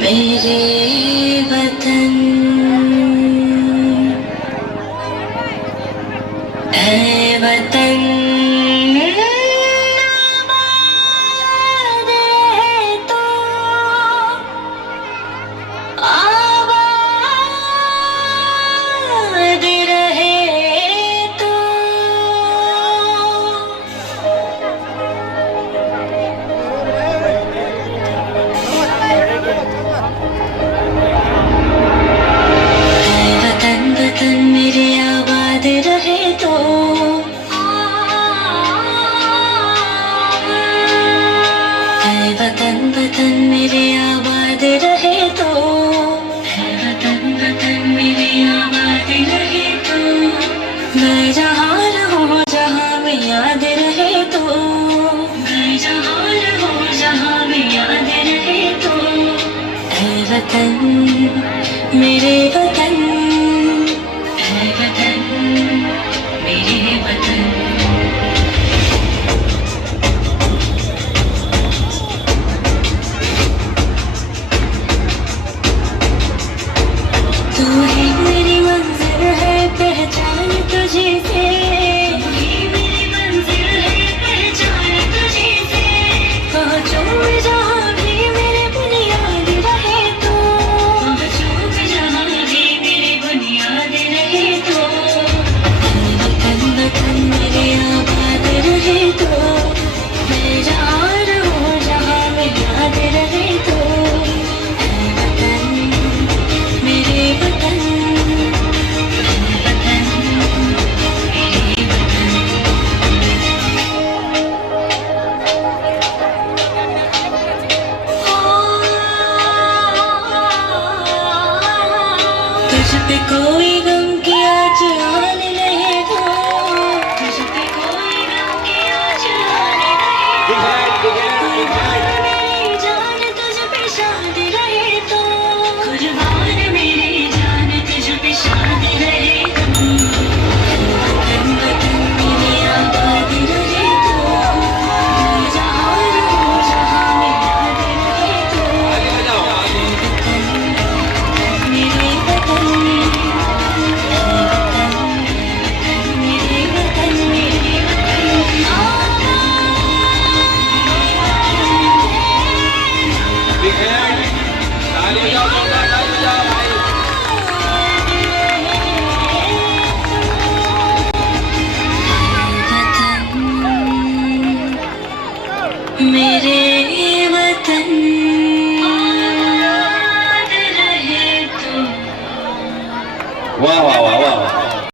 मेरे वतन ऐ वतन आबाद है तो आबाद रहे तो वतन मेरे आबाद रहे तो वतन मेरे आबाद रहे तो वतन मेरे आबाद रहे तो मैं जहाँ रहूँ जहाँ में याद रहे तो मैं जहाँ रहूँ जहाँ में याद रहे तो ऐ वतन मेरे वतन मेरे वतन तू ही मेरी मंजिल है पहचान तुझे से तू ही मेरी मंजिल है पहचान तुझे से पहुँचूं मैं जहाँ भी मेरे बुनियाद रहे तो पहुँचूं मैं जहाँ भी मेरे बुनियाद रहे तो वतन मेरे आबाद रहे तो मैं जहाँ रहूँ जहाँ में याद रहे तो वतन मेरे वतन तुझ पे कोई गम की आज आन नहीं दो तुझ पे कोई गम की आज आन नहीं दो कुर्बान मेरी जान तुझ पे शाद रहे तो कुर्बान मेरी जान तुझ पे शाद रहे तो वतन मेरे आबाद रहे तो मैं जहाँ रहूँ जहाँ में याद रहे तो वतन मेरे वतन मेरे वतन मेरे वतन मेरे